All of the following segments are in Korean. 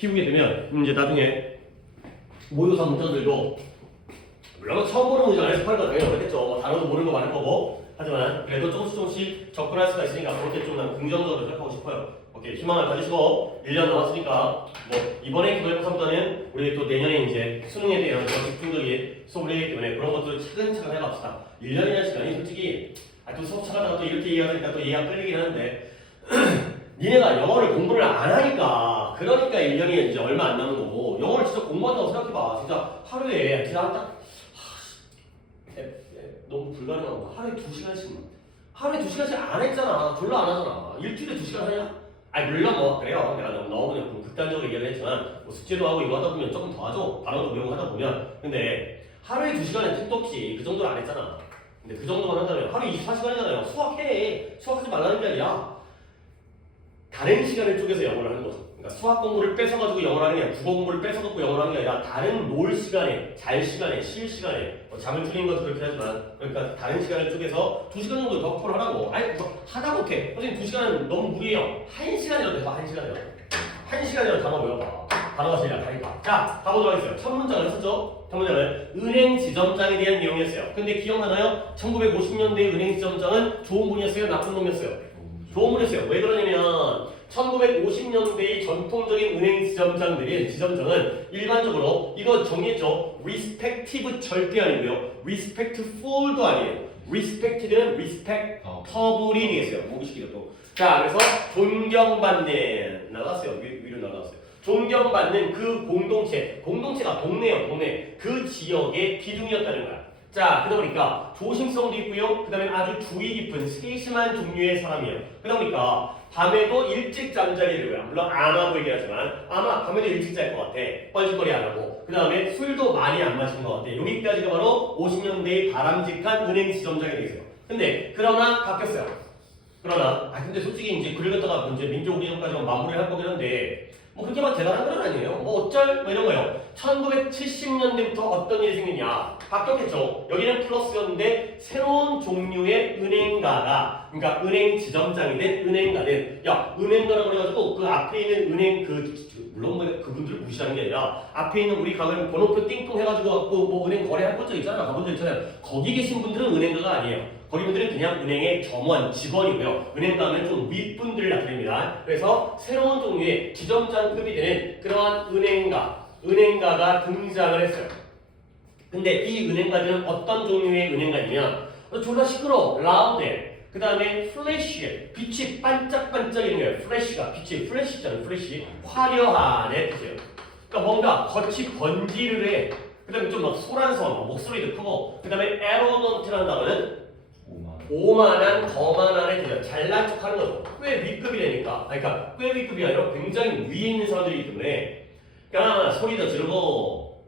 키우게 되면 이제 나중에 모의고사 문제들도 물론 처음 보는 문제가 아니라서 하는 건 당연히 어렵겠죠. 뭐 단어도 모르는 거 많을 거고 하지만 그래도 조금씩 접근할 수가 있으니까 그렇게 좀 난 긍정적으로 생각하고 싶어요. 오케이, 희망을 가지시고 1년 남았으니까 뭐 이번에 기말고사보다는 우리 또 내년에 이제 수능에 대한 그런 집중적인 수업을 하기 때문에 그런 것들을 차근차근 해갑시다. 1년이라는 시간이 솔직히 또 수업 차가다가 또 이렇게 얘기하니까 또 이해가 끌리긴 하는데 니네가 영어를 공부를 안 하니까 그러니까 1년이 이제 얼마 안 남은 거고 영어를 진짜 공부한다고 생각해봐. 진짜 하루에 진짜 너무 불가능한 거 하루에 2시간씩 하루에 2시간씩 안 했잖아. 졸라 안 하잖아. 일주일에 2시간 하냐? 아니 물론 뭐 그래요. 내가 너무 그냥 극단적으로 얘기를 했지만 뭐 숙제도 하고 이거 하다 보면 조금 더 하죠. 단어도 외우고 하다 보면. 근데 하루에 2시간은 택도 없지. 그 정도는 안 했잖아. 근데 그 정도만 한다면 하루에 24시간이잖아요. 수학해. 수학하지 말라는 게 아니라 다른 시간을 쪼개서 영어를 하는 거죠. 그러니까 수학 공부를 뺏어가지고 영어를 하는 게 아니라 국어 공부를 뺏어갖고 영어를 하는 게 아니라 다른 놀 시간에, 잘 시간에, 쉴 시간에 뭐 잠을 줄이는 것도 그렇게 하지만 그러니까 다른 시간을 쪼개서 2시간 정도 더 커버를 하라고. 아니 뭐 하다 못해. 선생님 2시간은 너무 무리해요. 1시간이라도 해봐. 1시간이라도. 1시간이라도 단어 외워봐. 단어가 제일 약하니까. 자, 가보도록 하겠어요. 첫 문장을 했었죠? 첫 문장은 은행 지점장에 대한 내용이었어요. 근데 기억나나요? 1950년대 은행 지점장은 좋은 분이었어요? 나쁜 놈이었어요? 좋은 분이었어요. 왜 그러냐면 1950년대의 전통적인 은행 지점장은 일반적으로 이거 정리했죠. respective 절대 아니고요. respectful도 아니에요. respected는 respectable이 되겠어요. 모기식이죠 또. 자, 그래서 존경받는 나갔어요. 위로 나갔어요. 존경받는 그 공동체가 동네예요. 동네. 그 지역의 기둥이었다는 거야. 자, 그러다 보니까 조심성도 있고요. 그 다음에 아주 주의 깊은 세심한 종류의 사람이에요. 그러다 보니까 밤에도 일찍 잠자리를 해요. 물론 안 하고 얘기하지만 아마 밤에도 일찍 잘 것 같아. 뻘짓거리 안 하고. 그 다음에 술도 많이 안 마시는 것 같아. 여기까지가 바로 50년대의 바람직한 은행 지점장이 되겠어요. 근데 그러나 바뀌었어요. 근데 솔직히 이제 글 갖다가 이제 민족운영까지만 마무리를 할 거긴 한데 뭐 그렇게 막 대단한 건 아니에요. 뭐 어쩔 뭐 이런 거예요. 1970년대부터 어떤 일이 생기냐? 바뀌었겠죠. 여기는 플러스였는데 새로운 종류의 은행가가 그러니까 은행 지점장이 된 은행가는 야 은행가라고 그래가지고 그 앞에 있는 은행 물론 뭐 그분들을 무시하는 게 아니라 앞에 있는 우리 가면 번호표 띵동 해가지고 갖고 뭐 은행 거래할 것 있잖아. 가본 적 있잖아요. 거기 계신 분들은 은행가가 아니에요. 거기 분들은 그냥 은행의 점원, 직원이고요. 은행 가면 좀 윗분들을 나타냅니다. 그래서 새로운 종류의 지점장급이 되는 그러한 은행가가 등장을 했어요. 근데 이 은행가들은 어떤 종류의 은행가냐면 졸라 시끄러워, 라우드, 그 다음에 플래시, 빛이 반짝반짝이는 거예요. 플래시가 빛이 플래시잖아요. 플래시, 화려한의 뜻이에요. 그러니까 뭔가 겉이 번지르르 해. 그 다음에 좀 막 소란스러워, 목소리도 크고, 그 다음에 에로넌트라는 단어는 오만한, 거만한의 뜻이야. 잘난 척 하는 거죠. 꽤 윗급이라니까. 그러니까 꽤 윗급이 아니라 굉장히 위에 있는 사람들이기 때문에 그냥 소리도 지르고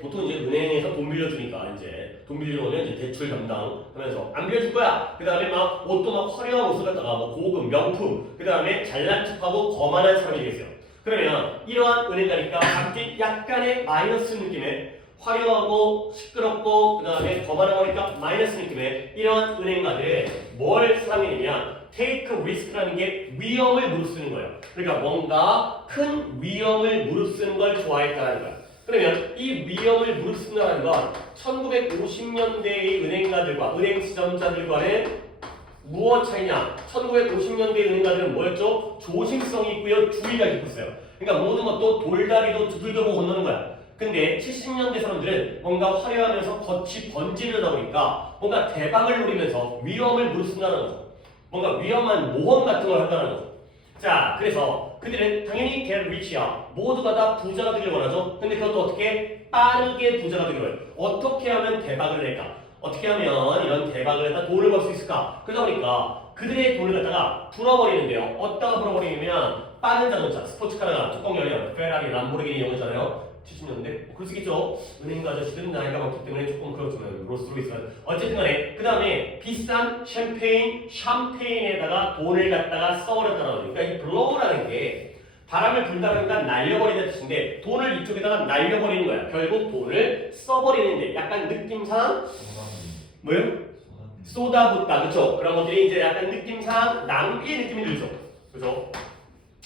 보통 이제 은행에서 돈 빌려주니까 이제 돈 빌리러 오면 이제 대출 담당 하면서 안 빌려줄 거야. 그 다음에 막 옷도 막 화려한 옷을 갖다가 뭐 고급 명품 그 다음에 잘난 척하고 거만한 사람이 되겠어요. 그러면 이러한 은행가니까 각기 약간의 마이너스 느낌의 화려하고 시끄럽고 그 다음에 거만하고 하니까 마이너스 느낌의 이런 은행가들의 뭘 사람이냐면 take risk라는 게 위험을 무릅쓰는 거예요. 그러니까 뭔가 큰 위험을 무릅쓰는 걸 좋아했다는 거야. 그러면 이 위험을 무릅쓴다는 건 1950년대의 은행가들과 은행 지점자들과는 무엇 차이냐? 1950년대 은행가들은 뭐였죠? 조심성이 있고요. 주의가 깊었어요. 그러니까 모든 것도 돌다리도 두들겨보고 건너는 거야. 근데 70년대 사람들은 뭔가 화려하면서 겉이 번지르다 보니까 뭔가 대박을 노리면서 위험을 무릅쓴다는 거죠. 뭔가 위험한 모험 같은 걸 한다는 거죠. 자, 그래서 그들은 당연히 get rich야. 모두가 다 부자가 되길 원하죠. 근데 그것도 어떻게? 빠르게 부자가 되길 원해요. 어떻게 하면 대박을 낼까? 어떻게 하면 이런 대박을 갖다 돈을 벌 수 있을까? 그러다 보니까 그들의 돈을 갖다가 불어버리는데요. 어디다가 불어버리냐면 빠른 자동차, 스포츠카나 뚜껑 열려 페라리, 람보르기니 이런 거잖아요. 70년대? 뭐 그럴 수 있겠죠. 은행가 아저씨들은 나이가 많기 때문에 조금 그렇지만 로스로이스는 어쨌든 간에 그 다음에 비싼 샴페인에다가 돈을 갖다가 써버렸다는 거죠. 그러니까 이 블로우라는 게 바람을 불다는 건 날려버리는 뜻인데 돈을 이쪽에다가 날려버리는 거야. 결국 돈을 써버리는데 약간 느낌상 뭐요? 쏟아붓다. 그쵸? 그런 것들이 이제 약간 느낌상 낭비의 느낌이 들죠. 그죠?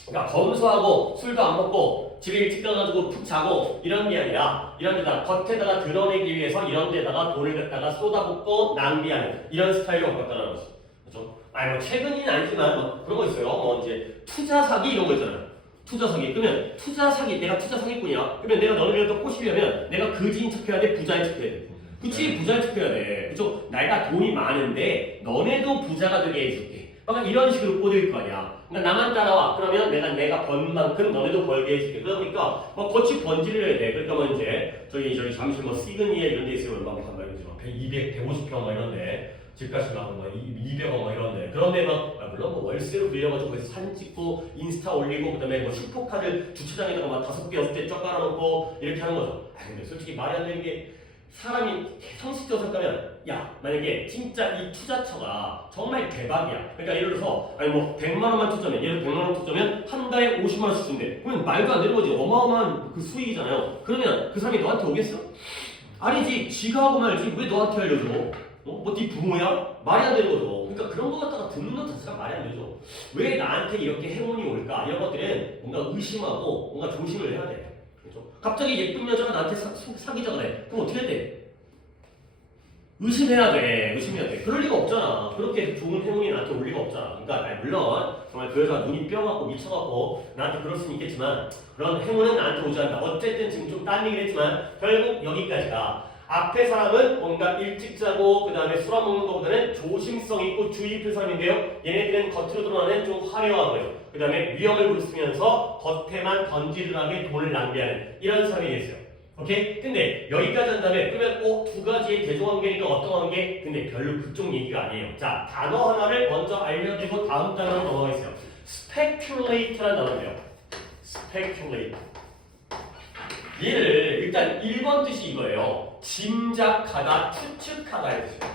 그러니까 검소하고 술도 안 먹고 집에 일찍 가가지고 푹 자고 이런 게 아니라 이런 데다 겉에다가 드러내기 위해서 이런 데다가 돈을 갖다가 쏟아붓고 낭비하는 이런 스타일로 바꿨다는 거죠. 그렇죠? 아니 뭐 최근은 아니지만 뭐 그런 거 있어요. 뭐 이제 투자 사기 이런 거 있잖아요. 투자 사기. 그러면 투자 사기 내가 투자 사기꾼이야. 그러면 내가 너를 또 꼬시려면 내가 거지인 척해야 돼, 부자인 척해야 돼. 그치? 부자인 척해야 돼. 그쵸? 내가 돈이 많은데 너네도 부자가 되게 해줄게. 약간 이런 식으로 꼬들 거 아니야. 그러니까 나만 따라와. 그러면 내가 번 만큼 너네도 벌게 해줄게. 그러니까 뭐 거치 번지를 해야 돼. 그러니까 뭐 이제 저기 잠실 뭐 시그니에 이런 데 있으면 얼마 한 말이지 뭐 200, 150평 막 이런데 집값이가 뭐 200억 막 이런데 그런데 막 물론 뭐 월세로 빌려가지고 거기서 사진 찍고 인스타 올리고 그다음에 뭐 슈퍼카를 주차장에다가 막 5개, 6개 쫙 깔아놓고 이렇게 하는 거죠. 아 근데 솔직히 말이 안 되는 게 사람이 상식적으로 생각하면 야 만약에 진짜 이 투자처가 정말 대박이야. 그러니까 예를 들어서 아니 뭐 100만 원만 투자면 예를 들어 100만 원 투자면 한 달에 50만 원씩 준대. 그러면 말도 안 되는 거지. 어마어마한 그 수익이잖아요. 그러면 그 사람이 너한테 오겠어? 아니지. 지가 하고 말지 왜 너한테 알려줘? 네 부모야? 말이 안 되는 거죠. 그러니까 그런 거 갖다가 듣는 것 자체가 말이 안 되죠. 왜 나한테 이렇게 행운이 올까? 이런 것들은 뭔가 의심하고 뭔가 조심을 해야 돼. 그렇죠? 갑자기 예쁜 여자가 나한테 사귀자 그래. 그럼 어떻게 해야 돼? 의심해야 돼. 의심해야 돼. 그럴 리가 없잖아. 그렇게 좋은 행운이 나한테 올 리가 없잖아. 그러니까 물론 정말 그 여자가 눈이 뼈갖고 미쳐갖고 나한테 그럴 수는 있겠지만 그런 행운은 나한테 오지 않는다. 어쨌든 지금 좀 딴 얘기를 했지만 결국 여기까지가 앞에 사람은 뭔가 일찍 자고 그 다음에 술 안 먹는 것보다는 조심성 있고 주의 깊은 사람인데요. 얘네들은 겉으로 드러나는 좀 화려하고요. 그 다음에 위험을 무릅쓰면서 겉에만 던지르하게 돈을 낭비하는 이런 사람이 있어요. 오케이? 근데 여기까지 한 다음에 그러면 두 가지의 대조관계니까 어떤 관계? 근데 별로 그쪽 얘기가 아니에요. 자, 단어 하나를 먼저 알려드리고 다음 단어로 넘어가겠어요. speculate라는 단어인데요. speculate. 얘를 일단 1번 뜻이 이거예요. 짐작하다, 추측하다의 뜻이에요.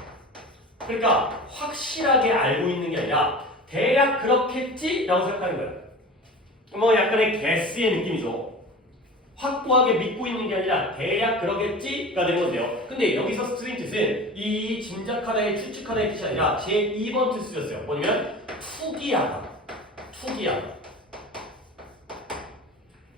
그러니까 확실하게 알고 있는 게 아니라 대략 그렇겠지? 라고 생각하는 거예요. 뭐 약간의 guess의 느낌이죠. 확고하게 믿고 있는 게 아니라 대략 그러겠지가 되는 건데요. 근데 여기서 쓰인 뜻은 이 짐작하다의 추측하다의 뜻이 아니라 제 2번 뜻이었어요. 뭐냐면 투기하다. 투기하다.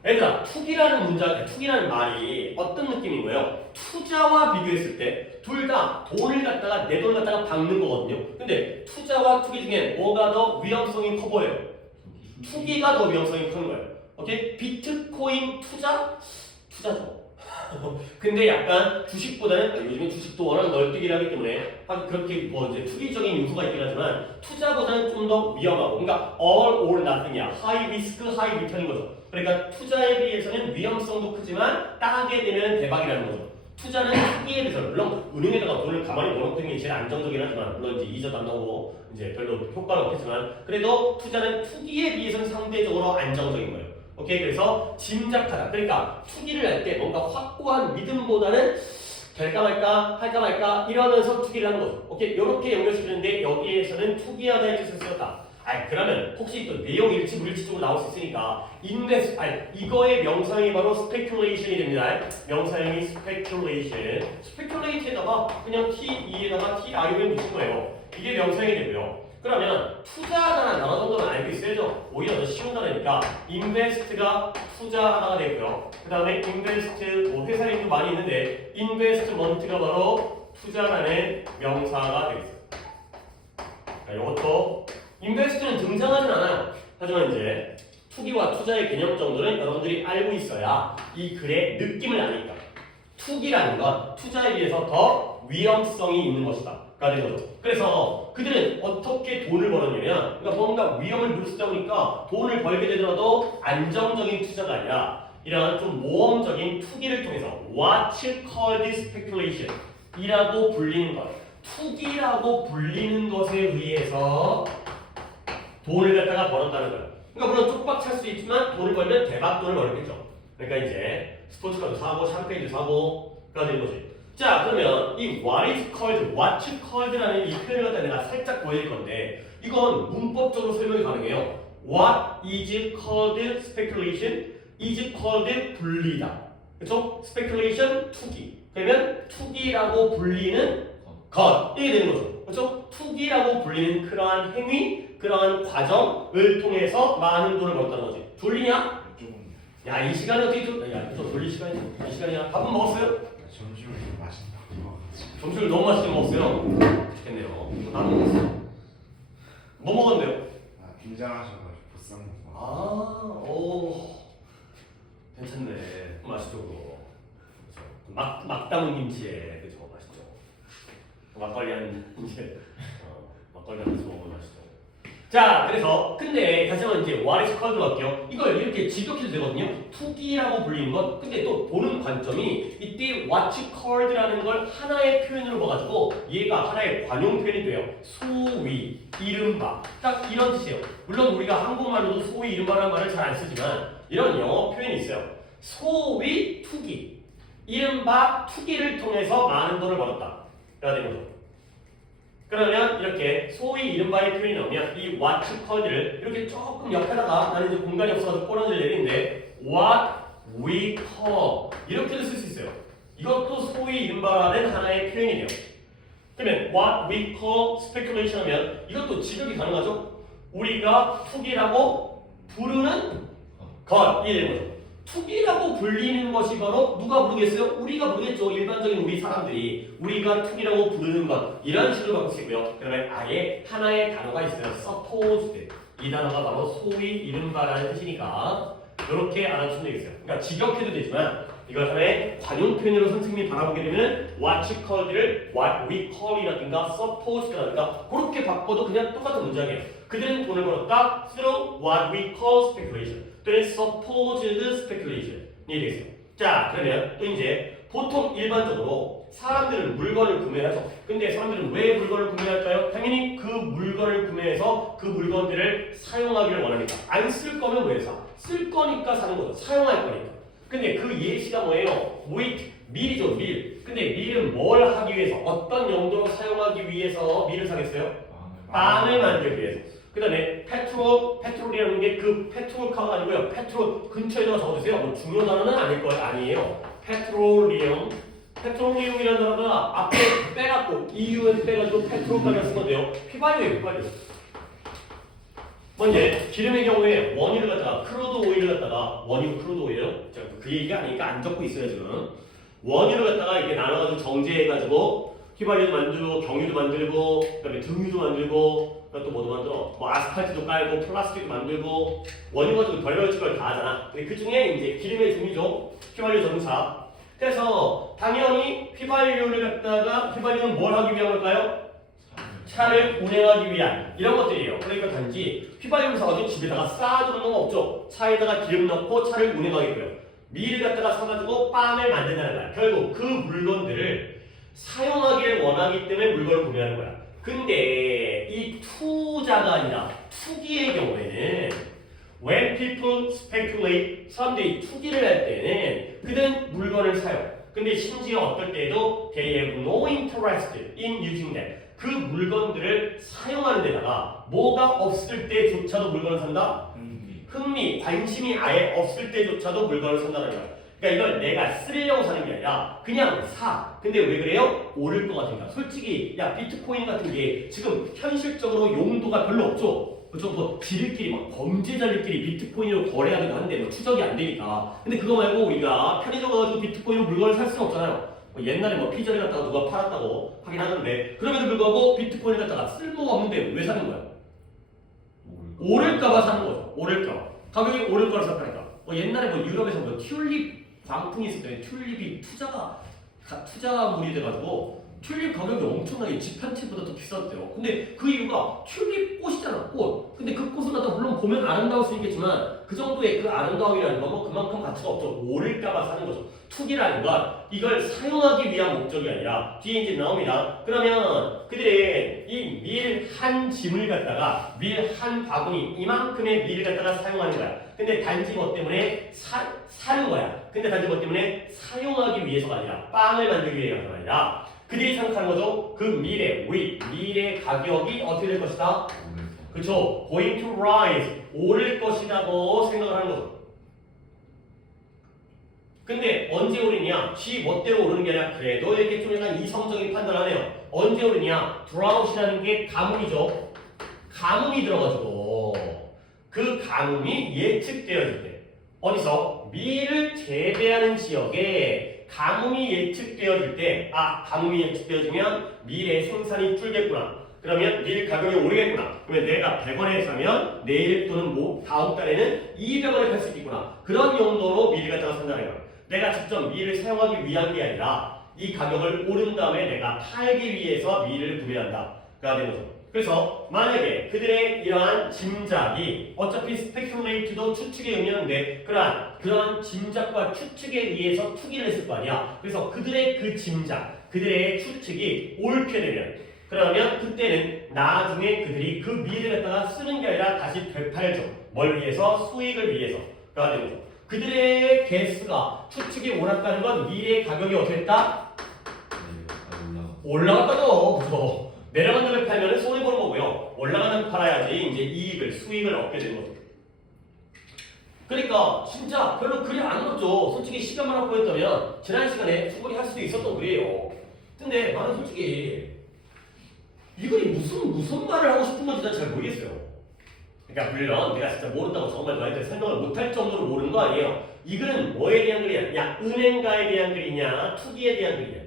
얘들아, 투기라는 말이 어떤 느낌인 거예요? 투자와 비교했을 때 둘 다 돈을 갖다가 내 돈을 갖다가 박는 거거든요. 근데 투자와 투기 중에 뭐가 더 위험성이 커 보여요? 투기가 더 위험성이 큰 거예요. 오케이? 비트코인 투자죠. 근데 약간 주식보다는 요즘에 주식도 워낙 널뛰기를 하기 때문에 그렇게 뭐 이제 투기적인 요소가 있긴 하지만 투자보다는 좀 더 위험하고 그러니까 all or nothing이야. high risk, high return인 거죠. 그러니까 투자에 비해서는 위험성도 크지만 따게 되면 대박이라는 거죠. 투자는 투기에 비해서 물론 은행에다가 돈을 가만히 넣어놓는 게 제일 안정적이긴 하지만 물론 이제 이자도 안 나오고 이제 별로 효과는 없겠지만 그래도 투자는 투기에 비해서는 상대적으로 안정적인 거예요. 오케이, 그래서 짐작하다. 그러니까 투기를 할 때 뭔가 확고한 믿음보다는 될까 말까 할까 말까 이러면서 투기를 하는 거죠. 오케이, 이렇게 연결시키는데 여기에서는 투기하다의 뜻을 쓰였다. 그러면 혹시 또 내용 일치 불일치 쪽으로 나올 수 있으니까 이거의 명사형이 바로 speculation이 됩니다. 명사형이 speculation. speculate에다가 그냥 t2에다가 ti를 붙인 거예요. 이게 명사형이 되고요. 그러면 투자하다라는 단어 정도는 알고 있어야죠. 오히려 더 쉬운 단어니까 invest가 투자하다가 되고요. 그 다음에 invest 뭐 회사 이름도 많이 있는데 investment가 바로 투자라는 명사가 되겠어요. 이것도 invest는 등장하진 않아요. 하지만 이제 투기와 투자의 개념 정도는 여러분들이 알고 있어야 이 글의 느낌을 아니까 투기라는 건 투자에 비해서 더 위험성이 있는 것이다. 가 된 거죠. 그래서 그들은 어떻게 돈을 벌었냐면 그러니까 뭔가 위험을 무릅쓰다 보니까 돈을 벌게 되더라도 안정적인 투자가 아니라 이런 좀 모험적인 투기를 통해서 what's called speculation 이라고 불리는 것 투기라고 불리는 것에 의해서 돈을 갖다가 벌었다는 거예요. 그러니까 물론 쪽박 찰 수도 있지만 돈을 벌면 대박 돈을 벌었겠죠. 그러니까 이제 스포츠카도 사고 샴페인도 사고가 되는 거지. 자, 그러면 이 what is called, what's called라는 이 표현을 갖다 내가 살짝 보여줄 건데 이건 문법적으로 설명이 가능해요. What is called speculation is called 불리다. 그렇죠? speculation 투기. 그러면 투기라고 불리는 것 이게 되는 거죠. 그렇죠? 투기라고 불리는 그러한 행위, 그러한 과정을 통해서 많은 돈을 벌었다는 거지. 졸리냐? 야, 이 시간에 어떻게 좀, 야, 좀 돌릴 시간이, 이 시간이야. 밥은 먹었어요? 점심을 좀 맛있다고. 점심을 너무 맛있게 먹었어요. 좋겠네요. 나도 먹었어요. 뭐 먹었는데요? 아, 긴장하셔가지고 보쌈 먹고. 오, 괜찮네. 맛있죠, 그거. 그렇죠. 막 담은 김치에, 그죠, 맛있죠. 막걸리 한 이제 막걸리 하면서 먹으면 맛있죠. 자, 그래서 근데 다시 한번 이제 what is called 갈게요. 이걸 이렇게 직역해도 되거든요. 투기라고 불리는 것. 근데 또 보는 관점이 이때 what you called라는 걸 하나의 표현으로 봐가지고 얘가 하나의 관용 표현이 돼요. 소위, 이른바. 딱 이런 뜻이에요. 물론 우리가 한국말로도 소위, 이른바라는 말을 잘 안 쓰지만 이런 영어 표현이 있어요. 소위, 투기. 이른바 투기를 통해서 많은 돈을 벌었다. 라는 거죠. 그러면 이렇게 소위 이른바의 표현이 나오면 이 what you called를 이렇게 조금 옆에다가 나는 이제 공간이 없어서 꼬라지를 내리는데 what we call 이렇게도 쓸 수 있어요. 이것도 소위 이른바라는 하나의 표현이 돼요. 그러면 what we call speculation 하면 이것도 직역이 가능하죠. 우리가 투기라고 부르는 것이 되는 거죠. 투기라고 불리는 것이 바로 누가 부르겠어요? 우리가 부르겠죠. 일반적인 우리 사람들이 우리가 투기라고 부르는 것 이런 식으로 바꿀 수 있고요. 그러면 아예 하나의 단어가 있어요. supposed 이 단어가 바로 소위 이른바라는 뜻이니까 이렇게 알아주시면 되겠어요. 그러니까 직역해도 되지만 이걸 하나의 관용 표현으로 선생님이 바라보게 되면 what you called를 what we call이라든가 supposed라든가 그렇게 바꿔도 그냥 똑같은 문장이에요. 그들은 돈을 벌었다. through what we call speculation 또는 supposed speculation이 되겠어요. 자, 그러면 또 이제 보통 일반적으로 사람들은 물건을 구매하죠. 근데 사람들은 왜 물건을 구매할까요? 당연히 그 물건을 구매해서 그 물건들을 사용하기를 원하니까. 안 쓸 거면 왜 사? 쓸 거니까 사는 거죠. 사용할 거니까. 근데 그 예시가 뭐예요? wait, 밀이죠, 밀. 근데 밀은 뭘 하기 위해서, 어떤 용도로 사용하기 위해서 밀을 사겠어요? 빵을 만들기 위해서. 그 다음에 페트롤이라는 게 그 페트롤카가 아니고요. 페트롤 근처에다가 적어주세요. 뭐 중요한 단어는 아닐 거예요. 아니에요. 페트롤리움이라는 단어가 앞에 빼갖고 EUN 빼가지고 페트롤까지 쓴 건데요. 휘발유예요, 휘발유. 먼저 기름의 경우에 원유를 갖다가 크루드 오일을 갖다가 원유 크루드 오일 그 얘기가 아니니까 안 적고 있어요 지금. 원유를 갖다가 이렇게 나눠가지고 정제해가지고 휘발유도 만들고 경유도 만들고 그다음에 등유도 만들고 또 뭐도 만들어 뭐 아스팔트도 깔고 플라스틱도 만들고 원유 가지고 별별 걸 다 하잖아. 근데 그 중에 이제 기름의 종류죠. 휘발유 전차. 그래서 당연히 휘발유를 갖다가 휘발유는 뭘 하기 위한 걸까요? 차를 운행하기 위한 이런 것들이에요. 그러니까 단지 휘발유를 사가지고 집에다가 쌓아두는 건 없죠. 차에다가 기름 넣고 차를 운행하겠고요. 밀을 갖다가 사가지고 빵을 만든다는 거야. 결국 그 물건들을 사용하기를 원하기 때문에 물건을 구매하는 거야. 근데 이 투자가 아니라 투기의 경우에는 when people speculate 사람들이 투기를 할 때는 그들은 물건을 사요. 근데 심지어 어떨 때에도 they have no interest in using them 그 물건들을 사용하는 데다가 뭐가 없을 때조차도 물건을 산다? 흥미, 관심이 아예 없을 때조차도 물건을 산다는 거야. 그러니까 이걸 내가 쓰려고 사는 게 아니라 그냥 사. 근데 왜 그래요? 오를 것 같으니까. 솔직히 야 비트코인 같은 게 지금 현실적으로 용도가 별로 없죠. 그렇죠? 뭐 지들끼리 막 범죄자들끼리 비트코인으로 거래하기도 하는데 뭐 추적이 안 되니까. 근데 그거 말고 우리가 편의점 가가지고 비트코인으로 물건을 살 수는 없잖아요. 옛날에 뭐 피자를 갖다가 누가 팔았다고 하긴 하는데 그럼에도 불구하고 비트코인을 갖다가 쓸모가 없는데 왜 사는 거야? 오를까봐 사는 거죠. 오를까봐. 가격이 오를 거라 생각하니까. 옛날에 뭐 유럽에서 뭐 튤립 광풍이 있을 때 튤립이 투자물이 돼가지고 튤립 가격이 엄청나게 집 한 채보다 더 비쌌대요. 근데 그 이유가 튤립 꽃이잖아, 꽃. 근데 그 꽃은 갖다 물론 보면 아름다울 수 있겠지만 그 정도의 그 아름다움이라는 건 뭐 그만큼 가치가 없죠. 오를까봐 사는 거죠. 투기라는 건 이걸 사용하기 위한 목적이 아니라 뒤에 이제 나옵니다. 그러면 그들의 이 밀 한 짐을 갖다가 밀 한 바구니 이만큼의 밀을 갖다가 사용하는 거야. 근데 단지 뭐 때문에 사는 거야. 근데 단지 뭐 때문에 사용하기 위해서가 아니라 빵을 만들기 위해서가 아니라 그들이 생각하는 거죠. 그 밀의 가격이 어떻게 될 것이다? 그렇죠. going to rise 오를 것이라고 생각을 하는 거죠. 근데 언제 오르냐? 지 멋대로 오르는 게 아니라 그래도 이렇게 좀 약간 이성적인 판단을 하네요. 언제 오르냐? drought이라는 게 가뭄이죠. 가뭄이 들어가지고 그 가뭄이 예측되어질 때 어디서? 밀을 재배하는 지역에 가뭄이 예측되어질 때, 가뭄이 예측되어지면 밀의 생산이 줄겠구나. 그러면 밀 가격이 오르겠구나. 그러면 내가 100원에 사면 내일 또는 다음 달에는 200원에 팔 수 있겠구나. 그런 용도로 밀을 갖다가 산다는 거야. 내가 직접 밀을 사용하기 위한 게 아니라 이 가격을 오른 다음에 내가 팔기 위해서 밀을 구매한다가 되는 거죠. 그래서 만약에 그들의 이러한 짐작이 어차피 speculate도 추측의 의미였는데 그러한 짐작과 추측에 의해서 투기를 했을 거 아니야. 그래서 그들의 그 짐작, 그들의 추측이 옳게 되면 그러면 그때는 나중에 그들이 그 밀을 갖다가 쓰는 게 아니라 다시 되팔죠. 뭘 위해서? 수익을 위해서가 되는 거죠. 그들의 개수가 추측이 옳았다는 건 밀의 가격이 어떻게 됐다? 올라갔다죠. 그래서 내려간 다음에 팔면 손해보는 거고요. 올라간 다음에 팔아야지 이제 수익을 얻게 되는 거죠. 그러니까 진짜 별로 글이 안 어렵죠. 솔직히 시간만 확 보였다면 지난 시간에 충분히 할 수도 있었던 글이에요. 근데 나는 솔직히 이 글이 무슨 말을 하고 싶은 건지 난 잘 모르겠어요. 그러니까 물론 내가 진짜 모른다고 정말 너희한테 설명을 못할 정도로 모르는 거 아니에요. 이 글은 뭐에 대한 글이야? 야, 은행가에 대한 글이냐 투기에 대한 글이냐?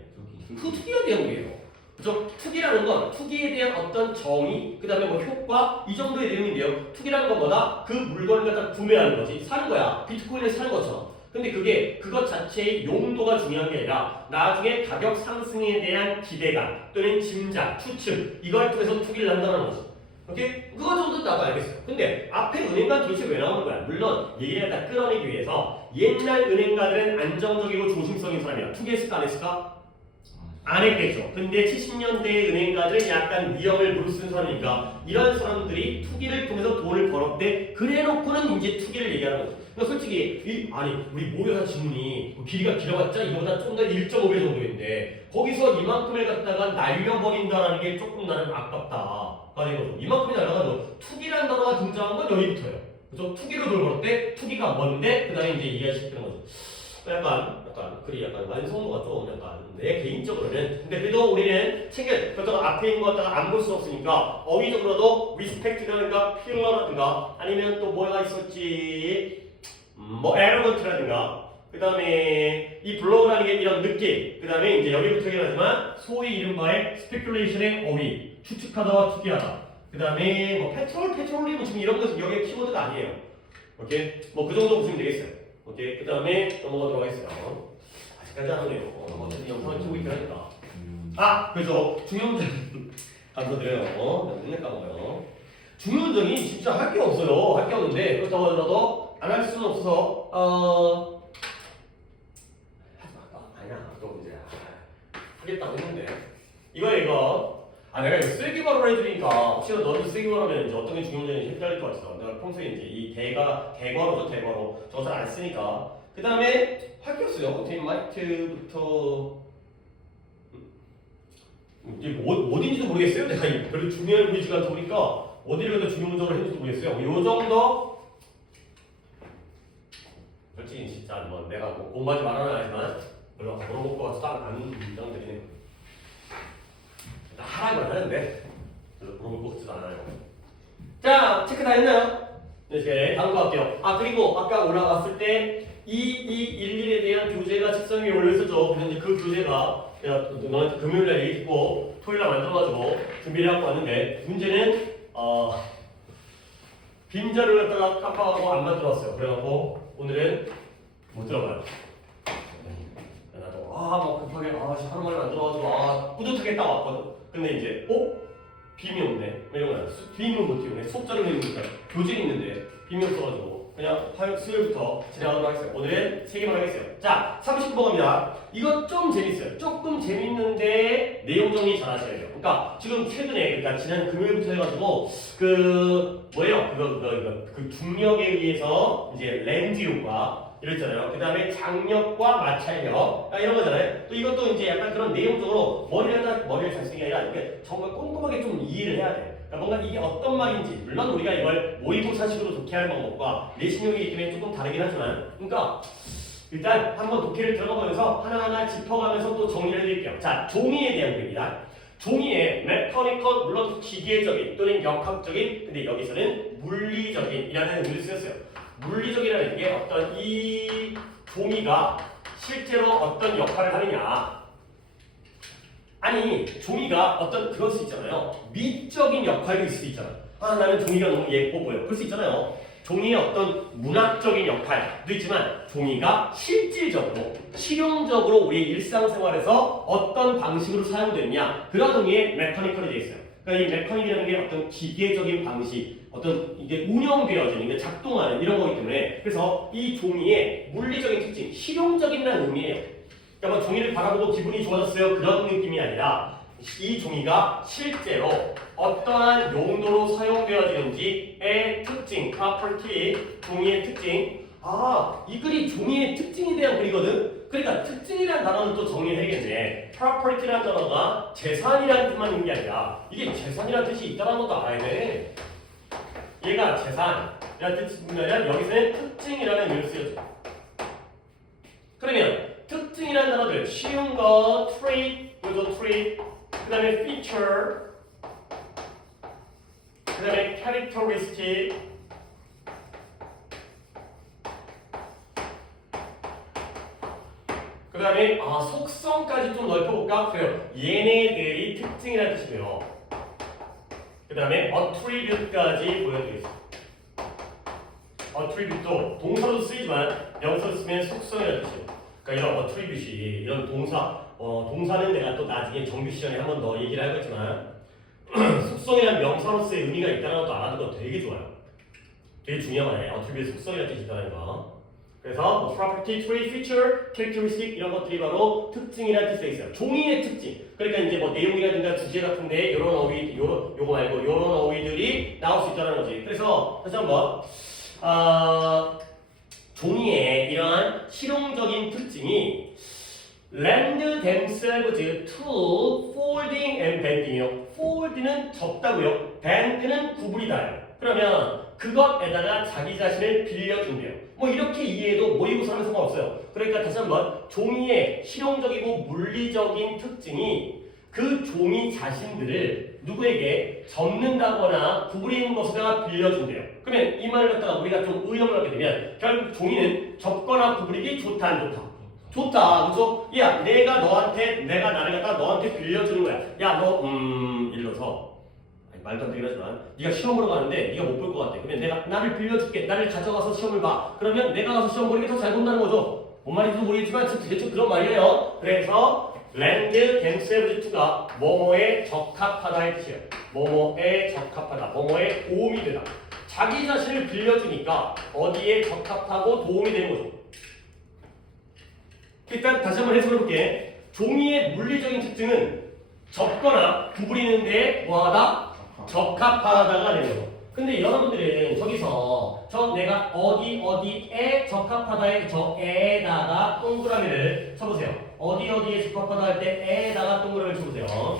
투기에 대한 글이에요. 그죠? 투기라는 건 투기에 대한 어떤 정의, 그 다음에 효과 이 정도의 내용인데요. 투기라는 건 뭐다? 그 물건을 갖다 구매하는 거지. 사는 거야. 비트코인을 사는 것처럼. 근데 그것 자체의 용도가 중요한 게 아니라 나중에 가격 상승에 대한 기대감 또는 짐작, 추측 이걸 통해서 투기를 한다는 거지. 오케이? 그거 정도는 나도 알겠어요. 근데 앞에 은행가 도대체 왜 나오는 거야? 물론 얘기를 다 끌어내기 위해서 옛날 은행가들은 안정적이고 조심성인 사람이야. 투기했을까 안 했을까? 안 했겠죠. 근데 70년대 은행가들은 약간 위험을 무릅쓰는 사람이니까 이런 사람들이 투기를 통해서 돈을 벌었대. 그래놓고는 이제 투기를 얘기하는 거죠. 그러니까 솔직히 우리 모의고사 지문이 길이가 길어봤자 이거보다 좀 더 1.5배 정도인데 거기서 이만큼을 갖다가 날려버린다는 게 조금 나는 아깝다가 된 거죠. 이만큼이 날아가도 투기라는 단어가 등장한 건 여기부터예요. 그래서 투기로 돈 벌었대. 투기가 뭔데? 그 다음에 이제 이해할 수 있는 거죠. 약간 글이 약간 완성도가 좀 약간 내 개인적으로는 근데 그래도 우리는 그렇다고 앞에 있는 거 갖다가 안 볼 수 없으니까 어휘적으로도 respect라든가 pillar라든가 아니면 또 뭐가 있었지 arrogant라든가 그 다음에 이 블로그라는 게 이런 느낌 그 다음에 이제 여기부터 얘기하지만 소위 이른바의 speculation의 어휘 추측하다와 투기하다 그 다음에 petroleum 지금 이런 것은 여기에 키워드가 아니에요. 오케이? 그 정도 보시면 되겠어요. 오케이, 그 다음에 넘어가도록 하겠습니다. 아직까지 안 하네요. 어쨌든 영상을 찍고 있긴 하니까. 그죠. 중요한 감사드려요. 맨날 까먹어요. 중요한 점이 진짜 할 게 없어요. 할 게 없는데 그렇다고 하더라도 안 할 수는 없어서 아니야. 또 이제 하겠다고 했는데 이거 내가 이거 쓰기바로 해드리니까 혹시나 너도 쓰기바로 하면 이제 어떤 게 중요한지 헷갈릴 것 같아서 내가 평소에 이제 이 대괄호죠 대괄호 저거 잘 안 쓰니까 그 다음에 할 게 없어요. 데인마이트부터 이제 어딘지도 모르겠어요. 내가 별로 중요해 보이지가 않다 보니까 어디를 가서 중요 문장을 했는지도 모르겠어요. 요 정도 솔직히 진짜 내가 공부하지 말아는 하지만 별로 물어볼 것 같지도 않은 문장들이네. 하라고 하는데 물어볼 것 같지도 않아요. 자, 체크 다 했나요? 네, 이제 다음 거 할게요. 그리고 아까 올라갔을 때 11에 대한 교재가 책상 위에 올려있었죠. 그래서 이제 그 교재가 내가 너한테 금요일날 얘기 듣고 토요일날 만들어가지고 준비를 하고 왔는데 문제는 빈자를 갖다가 깜빡하고 안 만들어왔어요. 그래갖고 오늘은 못 들어가요. 나도 급하게 하루 만에 만들어가지고 뿌듯하게 딱 왔거든. 근데 이제 빔이 없네. 이런 거야. 빔은 못 띄우네. 수업자를 내니까 교재는 있는데 빔이 없어가지고 그냥 수요일부터 진행하도록 하겠어요. 오늘은 3개만 하겠어요. 자, 30번 갑니다. 이거 좀 재밌어요. 조금 재밌는데 내용 정리 잘 하셔야 돼요. 그러니까 지금 최근에 그러니까 지난 금요일부터 해가지고 그 중력에 의해서 이제 렌즈 효과 이랬잖아요. 그 다음에 장력과 마찰력 이런 거잖아요. 또 이것도 이제 약간 그런 내용적으로 머리를 잘 쓰는 게 아니라 이렇게 정말 꼼꼼하게 좀 이해를 해야 돼. 그러니까 뭔가 이게 어떤 말인지 물론 우리가 이걸 모의고사식으로 독해하는 방법과 내신용이기 때문에 조금 다르긴 하지만 그러니까 일단 한번 독해를 들어가면서 하나하나 짚어가면서 또 정리를 해드릴게요. 자, 종이에 대한 글입니다. 종이에 메커니컬 물론 기계적인 또는 역학적인 근데 여기서는 물리적인 이라는 의미를 쓰였어요. 물리적이라는 게 어떤 이 종이가 실제로 어떤 역할을 하느냐. 아니 종이가 어떤 그럴 수 있잖아요. 미적인 역할도 있을 수 있잖아요. 아 나는 종이가 너무 예뻐 보여. 그럴 수 있잖아요. 종이의 어떤 문학적인 역할도 있지만 종이가 실질적으로 실용적으로 우리 일상생활에서 어떤 방식으로 사용되느냐 그런 의미의 메커니컬이 되어 있어요. 그러니까 이 메커닉이라는 게 어떤 기계적인 방식, 어떤 이게 운영되어지는 게 작동하는 이런 거기 때문에 그래서 이 종이의 물리적인 특징, 실용적인다는 의미예요. 그러니까 뭐 종이를 바라보고 기분이 좋아졌어요 그런 느낌이 아니라 이 종이가 실제로 어떠한 용도로 사용되어지는지의 특징, property, 종이의 특징. 아, 이 글이 종이의 특징에 대한 글이거든. 그러니까 특징이라는 단어는 또 정리해야겠네. property라는 단어가 재산이라는 뜻만 있는 게 아니라 이게 재산이라는 뜻이 있다는 것도 알아야 돼. 얘가 재산이라는 뜻이면 여기서는 특징이라는 의미로 쓰여져. 그러면 특징이라는 단어들 쉬운 거 trait, 이것도 trait, 그 다음에 feature, 그 다음에 characteristic, 그 다음에 속성까지 좀 넓혀볼까? 그래요. 얘네들이 특징이라는 뜻이고요. 그 다음에 attribute까지 보여드리겠습니다. attribute도 동사로 쓰이지만 명사로 쓰면 속성이라는 뜻이에요. 그러니까 이런 attribute이 이런 동사는 내가 또 나중에 정규 시간에 한 번 더 얘기를 하겠지만 속성이란 명사로서의 의미가 있다는 것도 알아두는 거 되게 좋아요. 되게 중요한 거예요. attribute 속성이라는 뜻이 있다는 거. 그래서 뭐 property, trait, feature, characteristic 이런 것들이 바로 특징이라는 뜻이 있어요. 종이의 특징. 그러니까 이제 뭐 내용이라든가 주제 같은데 이런 어휘, 요거 말고 이런 어휘들이 나올 수 있다는 거지. 그래서 다시 한번 종이의 이러한 실용적인 특징이 lend themselves to folding and bending이요. fold는 접다고요. bend는 구부리다요. 그러면 그것에다가 자기 자신을 빌려준대요. 뭐 이렇게 이해해도 모의고사하면 상관없어요. 그러니까 다시 한번 종이의 실용적이고 물리적인 특징이 그 종이 자신들을 누구에게 접는다거나 구부리는 것에다가 빌려준대요. 그러면 이 말을 갖다가 우리가 좀 의역을 하게 되면 결국 종이는 접거나 구부리기 좋다 안 좋다? 좋다. 그래서 야 내가 나를 갖다 너한테 빌려주는 거야. 야 너 일러서 말도 안 되긴 하지만 네가 시험 보러 가는데 네가 못 볼 것 같아. 그러면 내가 나를 빌려줄게. 나를 가져가서 시험을 봐. 그러면 내가 가서 시험 보는 게 더 잘 본다는 거죠. 뭔 말인지도 모르겠지만 대충 그런 말이에요. 그래서 lend themselves to가 뭐뭐에 적합하다의 뜻이에요. 뭐뭐에 적합하다. 뭐뭐에 도움이 되다. 자기 자신을 빌려주니까 어디에 적합하고 도움이 되는 거죠. 일단 다시 한번 해석해 볼게. 종이의 물리적인 특징은 접거나 구부리는 데 뭐하다? 적합하다가 되는 거. 근데 여러분들은 저기서 내가 어디에 적합하다에 저에다가 동그라미를 쳐보세요. 어디에 적합하다 할 때 에다가 동그라미를 쳐보세요.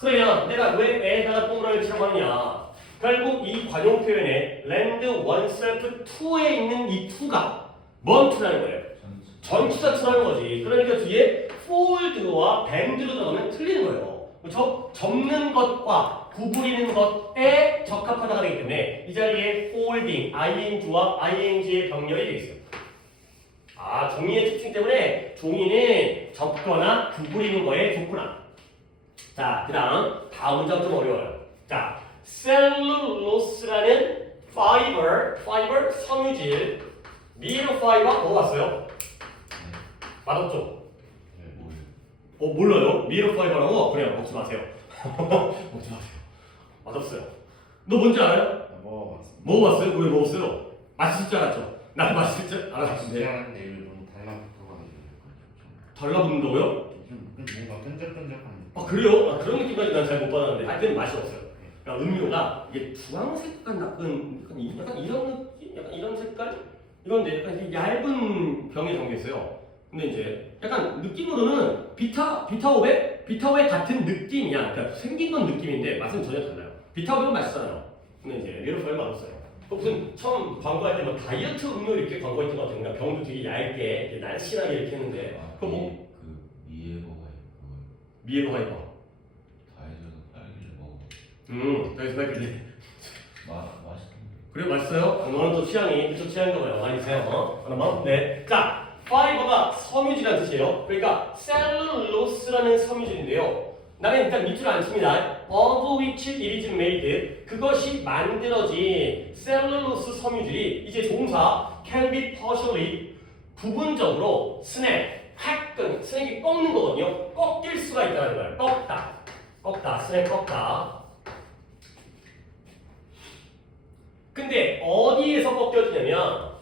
그러면 내가 왜 에다가 동그라미를 치라고 하느냐? 결국 이 관용 표현에 lend oneself to에 있는 이 to가 뭔 to라는 거예요? 전치사 to라는 거지. 그러니까 뒤에 fold와 bend로 들어가면 틀리는 거예요. 접는 것과 구부리는 것에 적합하다가 되기 때문에 이 자리에 folding, ing와 ing의 병렬이 되어 있어요. 종이의 특징 때문에 종이는 접거나 구부리는 거에 좋구나. 자, 그 다음 문장 좀 어려워요. 자, 셀룰로스라는 파이버, 섬유질, 미로 파이버 뭐 봤어요? 맞았죠? 몰라요? 미로 파이버라고? 그래요, 먹지 마세요. 먹지 마세요. 맛없어요. 너 뭔지 알아요? 먹어봤습니다. 먹어봤어요? 왜 먹었어요? 맛있을 줄 알았죠? 난 맛있을 줄 알았는데. 하는데 이거 너무 달라붙어가지고 달라붙는다고요? 좀 뭔가 끈적끈적한. 그래요? 그런 느낌까지 난 잘 못 받았는데 하여튼 맛이 없어요. 그러니까 음료가 이게 주황색 같은 약간 이런 느낌? 약간 이런 색깔? 이건데 약간 이렇게 얇은 병에 담겨있어요. 근데 이제 약간 느낌으로는 비타500 같은 느낌이야. 그러니까 생긴 건 느낌인데 맛은 전혀 달라요. 비타500은 맛있잖아요. 근데 이제 미로파이는 맛없어요. 무슨 처음 광고할 때 뭐 다이어트 음료 이렇게 광고했던 것 같은 그러니까 병도 되게 얇게 이렇게 날씬하게 이렇게 했는데 그거 뭐 미에버 하이퍼 다이어트 딸기를 먹어. 다이어트 하이퍼 맛있던데. 그래 맛있어요? 너는 또 취향이 그쪽 취향인가 봐요. 많이 드세요. 하나만. 네. 자, 파이버가 섬유질이라는 뜻이에요. 그러니까 셀룰로스라는 섬유질인데요. 나는 일단 밑줄 안 칩니다. Of which it is made. 그것이 만들어진 셀룰로스 섬유질이 이제 동사 can be partially 부분적으로 스냅, 획, 스냅이 꺾는 거거든요. 꺾일 수가 있다는 거예요. 꺾다, 스냅 꺾다. 근데 어디에서 꺾여지냐면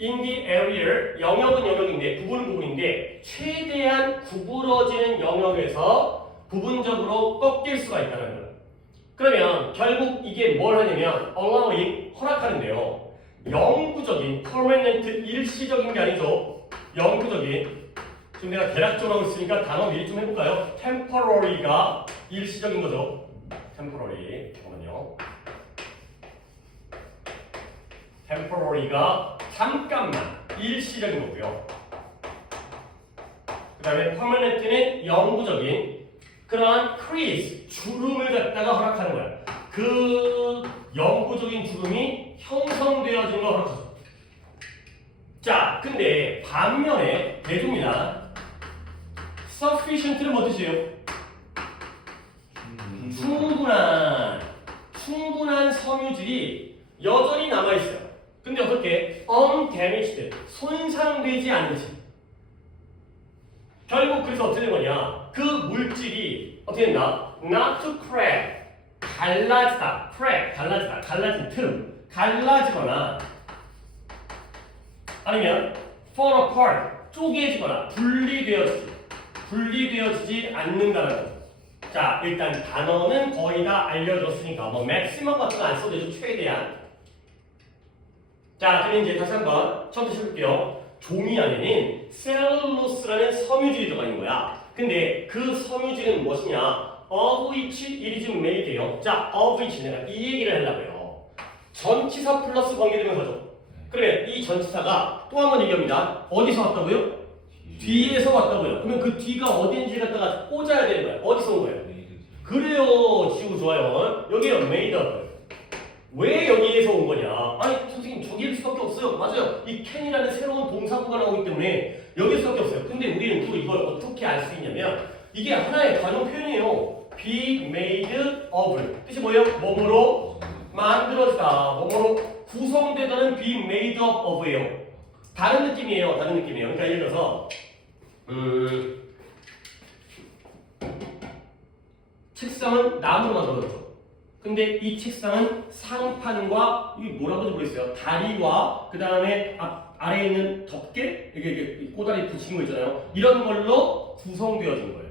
in the area, 영역은 영역인데 부분은 부분인데 최대한 구부러지는 영역에서 부분적으로 꺾일 수가 있다는 거예요. 그러면 결국 이게 뭘 하냐면 allowing, 허락하는데요. 영구적인, permanent, 일시적인 게 아니죠. 영구적인. 지금 내가 대략적으로 하고 있으니까 단어 미리 좀 해볼까요? temporary가 일시적인 거죠. temporary. 잠깐만요. temporary가 잠깐만, 일시적인 거고요. 그 다음에 permanent는 영구적인 그러한 crease, 주름을 갖다가 허락하는 거야. 그 영구적인 주름이 형성되어지는 걸 허락하죠. 자, 근데 반면에 대조입니다. sufficient는 뭐 뜻이에요? 충분한 섬유질이 여전히 남아있어요. 근데 어떻게? undamaged, 손상되지 않는지. 결국 그래서 어떻게 된 거냐? 그 물질이 어떻게 된다? Not to crack, 갈라지다. crack, 갈라지다. 갈라진 틈. 갈라지거나 아니면 fall apart, 쪼개지거나 분리되어지지 않는다는 거. 자, 일단 단어는 거의 다 알려줬으니까 뭐 maximum 같은 거 안 써도 되죠. 최대한. 자, 그럼 이제 다시 한번 처음부터 해볼게요. 종이 안에는 셀룰로스라는 섬유질이 들어가 있는 거야. 근데 그 섬유질은 무엇이냐? of which it is made예요. 자, of which 내가 이 얘기를 하려고요. 전치사 플러스 관계대명사죠. 그러면 이 전치사가 또 한 번 얘기합니다. 어디서 왔다고요? 뒤에서 왔다고요. 그러면 그 뒤가 어딘지 갖다가 꽂아야 되는 거예요. 어디서 온 거예요? 그래요. 지우 좋아요. 여기요. made up. 왜 여기에서 온 거냐? 아니 선생님 저기일 수밖에 없어요. 맞아요. 이 can이라는 새로운 동사구가 나오기 때문에 여기일 수밖에 없어요. 근데 우리는 또 이걸 어떻게 알 수 있냐면 이게 하나의 관용 표현이에요. be made of. 뜻이 뭐예요? 뭐뭐로 만들어지다. 뭐뭐로 구성되다는 be made of예요. 다른 느낌이에요. 그러니까 예를 들어서 책상은 나무로 만들어졌죠. 근데 이 책상은 상판과 이 뭐라고도 모르겠어요. 다리와 그 다음에 아래에 있는 덮개 이게 꼬다리 붙인 거 있잖아요. 이런 걸로 구성되어진 거예요.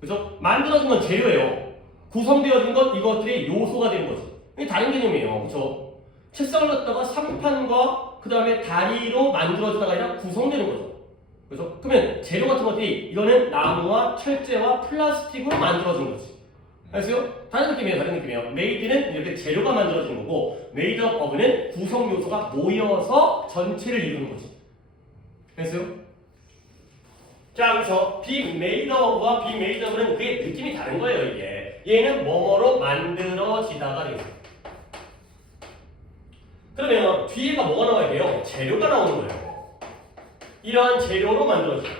그래서 만들어진 건 재료예요. 구성되어진 건 이것들의 요소가 된 거지. 이게 다른 개념이에요. 그렇죠? 책상을 갖다가 상판과 그 다음에 다리로 만들어지다가 아니라 구성되는 거죠. 그래서 그러면 재료 같은 것들이 이거는 나무와 철제와 플라스틱으로 만들어진 거지. 알았어요? 다른 느낌이에요. made는 이렇게 재료가 만들어진 거고 made of는 구성 요소가 모여서 전체를 이루는 거지. 알았어요? 자, 그래서 be made of와 be made of는 그게 느낌이 다른 거예요. 이게 얘는 뭐뭐로 만들어지다가 되겠어요. 그러면 뒤에가 뭐가 나와야 돼요? 재료가 나오는 거예요. 이러한 재료로 만들어져요.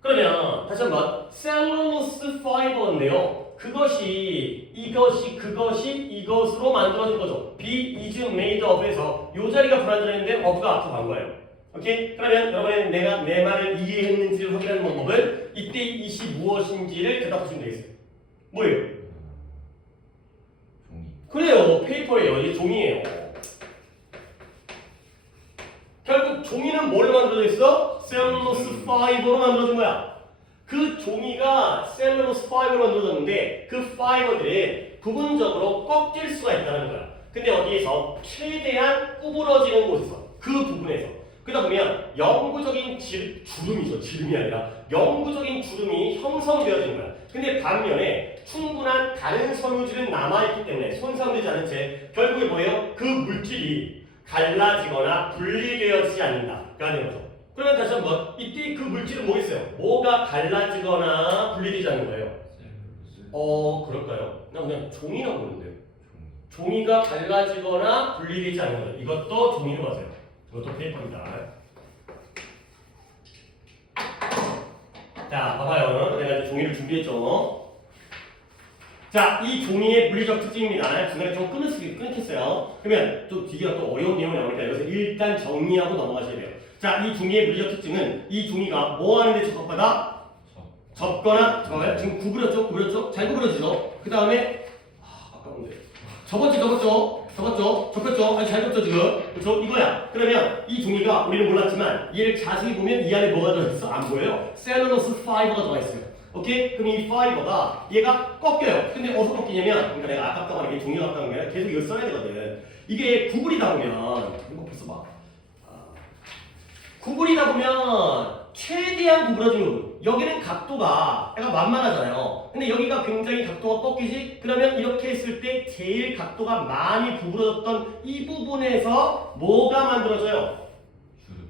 그러면 다시 한번 셀룰로스 파이버인데요. 그것이 이것으로 만들어진 거죠. be is made of에서 이 자리가 불안전했는데 of가 앞으로 간 거예요. 오케이? 그러면 여러분은 내가 내 말을 이해했는지를 확인하는 방법은 이때 이것이 무엇인지를 대답하시면 되겠어요. 뭐예요? 종이. 그래요. 페이퍼예요. 이게 종이에요. 결국 종이는 뭘 만들어져 있어? 셀룰로스 파이버로 만들어진 거야. 그 종이가 셀룰로스 파이버로 만들어졌는데 그 파이버들이 부분적으로 꺾일 수가 있다는 거야. 근데 어디에서? 최대한 구부러지는 곳에서, 그 부분에서. 그러다 보면 영구적인 주름이죠. 지름이 아니라 영구적인 주름이 형성되어지는 거야. 근데 반면에 충분한 다른 섬유질은 남아있기 때문에 손상되지 않은 채 결국에 뭐예요? 그 물질이 갈라지거나 분리되어지지 않는다가 되는 거죠. 그러면 다시 한번 이때 그 물질은 뭐 있어요? 뭐가 갈라지거나 분리되지 않는 거예요? 그럴까요? 나 그냥 종이라고 보는데요. 종이가 갈라지거나 분리되지 않는 거죠. 이것도 종이로 맞아요. 이것도 페이퍼입니다. 자, 봐봐요. 내가 이제 종이를 준비했죠. 자, 이 종이의 물리적 특징입니다. 중간에 좀 끊겠어요. 그러면 또 뒤가 또 어려운 내용이 나오니까 여기서 일단 정리하고 넘어가셔야 돼요. 자, 이 종이의 물리적 특징은 이 종이가 뭐 하는데 적합하다? 접거나, 잠깐만요. 지금 구부렸죠? 잘 구부러지죠? 그 다음에, 아까운데. 접었죠? 접혔죠? 잘 접죠, 지금? 그렇죠? 이거야. 그러면 이 종이가 우리는 몰랐지만 얘를 자세히 보면 이 안에 뭐가 들어있어? 안 보여요? 셀룰로스 파이버가 들어있어요. 오케이? 그럼 이 파이버가 얘가 꺾여요. 근데 어디서 꺾이냐면, 그러니까 내가 아깝다고 하는 게 종이가 아까운 게 아니라 계속 이거 써야 되거든. 이게 구부리다 보면, 이거 벌써 봐. 구부리다 보면 최대한 구부러진 부분, 여기는 각도가 약간 만만하잖아요. 근데 여기가 굉장히 각도가 꺾이지? 그러면 이렇게 했을 때 제일 각도가 많이 구부러졌던 이 부분에서 뭐가 만들어져요?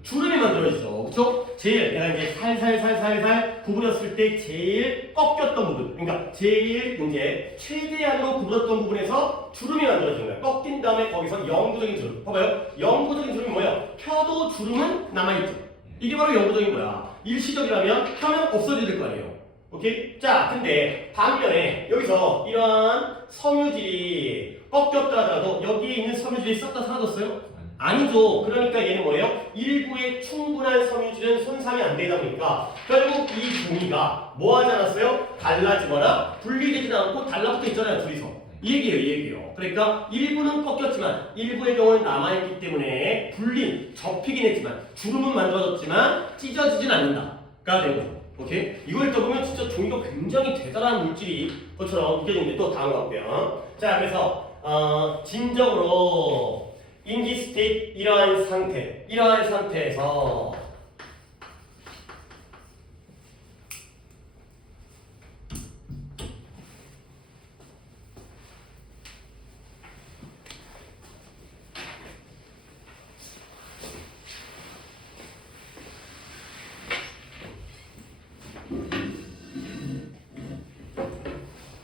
주름이 만들어지죠. 그쵸? 제일 내가 이제 살살 구부렸을 때 제일 꺾였던 부분, 그러니까 제일 이제 최대한으로 구부렸던 부분에서 주름이 만들어지는 거예요. 꺾인 다음에 거기서 영구적인 주름. 봐봐요. 영구적인 주름이 뭐예요? 펴도 주름은 남아있죠. 이게 바로 영구적인 거야. 일시적이라면 펴면 없어져야 될 거 아니에요. 오케이? 자, 근데 반면에 여기서 이러한 섬유질이 꺾였다 하더라도 여기에 있는 섬유질이 싹 다 사라졌어요? 아니죠. 그러니까 얘는 뭐예요? 일부의 충분한 섬유질은 손상이 안 되다 보니까 결국 이 종이가 뭐 하지 않았어요? 갈라지거나 분리되지 않고 달라붙어 있잖아요, 둘이서. 이 얘기예요. 그러니까 일부는 꺾였지만 일부의 경우는 남아있기 때문에 접히긴 했지만 주름은 만들어졌지만 찢어지진 않는다가 된 거죠. 오케이? 이걸 읽어보면 진짜 종이가 굉장히 대단한 물질이 것처럼 느껴지는데 또 다음 거 볼게요. 자, 그래서 진정으로 인기 스테이트 이러한 상태에서